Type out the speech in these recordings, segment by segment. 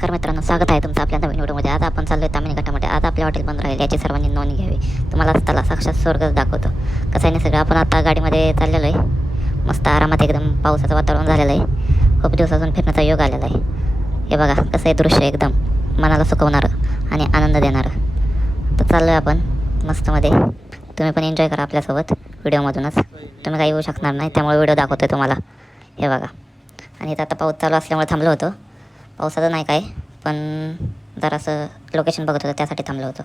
नमस्कार मित्रांनो, स्वागत आहे तुमचं आपल्या नवीन व्हिडिओमध्ये. आज आपण चाललो आहे तामिनी घाटामध्ये. आज आपले हॉटेल बंद राहील याची सर्वांनी नोंद घ्यावी. तुम्हाला त्याला साक्षात स्वर्ग दाखवतो. कसं आहे ना, सगळं आपण आता गाडीमध्ये चाललेलो आहे. मस्त आरामात एकदम पावसाचं वातावरण झालेलं आहे. खूप दिवसातून फिरण्याचा योग आलेला आहे. हे बघा कसं आहे दृश्य, एकदम मनाला सुकवणारं आणि आनंद देणारं. तर चाललो आहे आपण मस्तमध्ये. तुम्ही पण एन्जॉय करा आपल्यासोबत व्हिडिओमधूनच. तुम्ही काही येऊ शकणार नाही, त्यामुळे व्हिडिओ दाखवतो आहे तुम्हाला. हे बघा. आणि इथं आता पाऊस चालू असल्यामुळे थांबलो होतो. पावसाचं नाही काय, पण जरासं लोकेशन बघत होतं, त्यासाठी थांबलो होतो.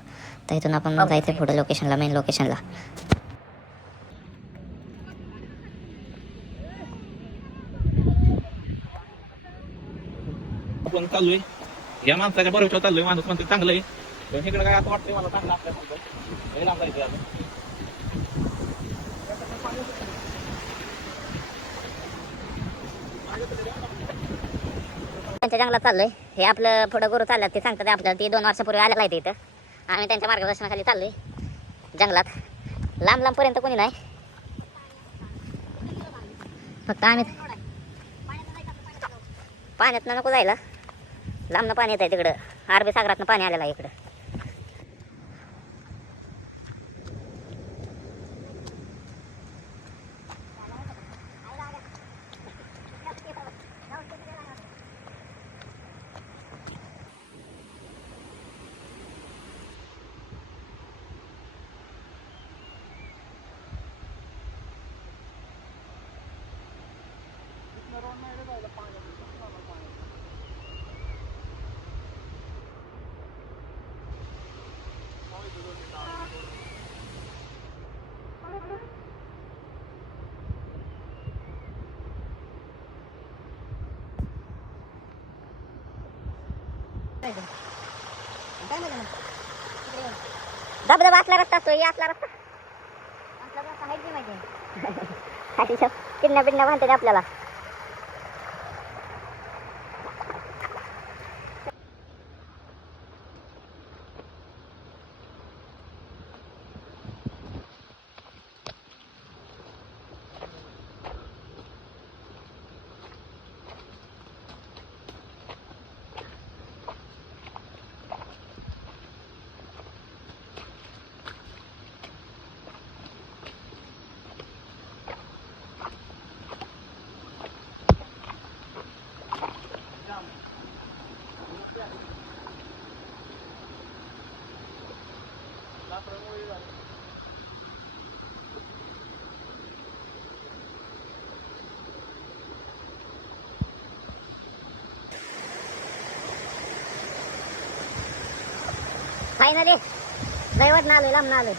तर इथून आपण जायचं आहे पुढे लोकेशनला, मेन लोकेशनला. आपण चाललोय या माणसाच्या बरोबर चाललोय. माणूस म्हणतो चांगलं आहे, पण इकडे काय असं वाटतंय मला चांगलं आपल्याला लांब जायचं अजून. त्यांच्या जंगलात चाललोय. हे आपलं पुढं गुरु चाललं, ते सांगतात आपल्याला. ते 2 वर्षापूर्वी आलेलं आहे इथं. आम्ही त्यांच्या मार्गदर्शनाखाली चाललोय जंगलात. लांब लांबपर्यंत कोणी नाही, फक्त आम्ही. पाण्यातनं नको जायला, लांबनं पाणी येत आहे तिकडं. अरबी सागरातनं पाणी आलेलं आहे इकडं. धबधबा असला रस्ता असतो, असला रस्ता माहिती किडण्या बिडण्या म्हणते आपल्याला. फायनली दैवत ना आलोय, लांब ना आलोय.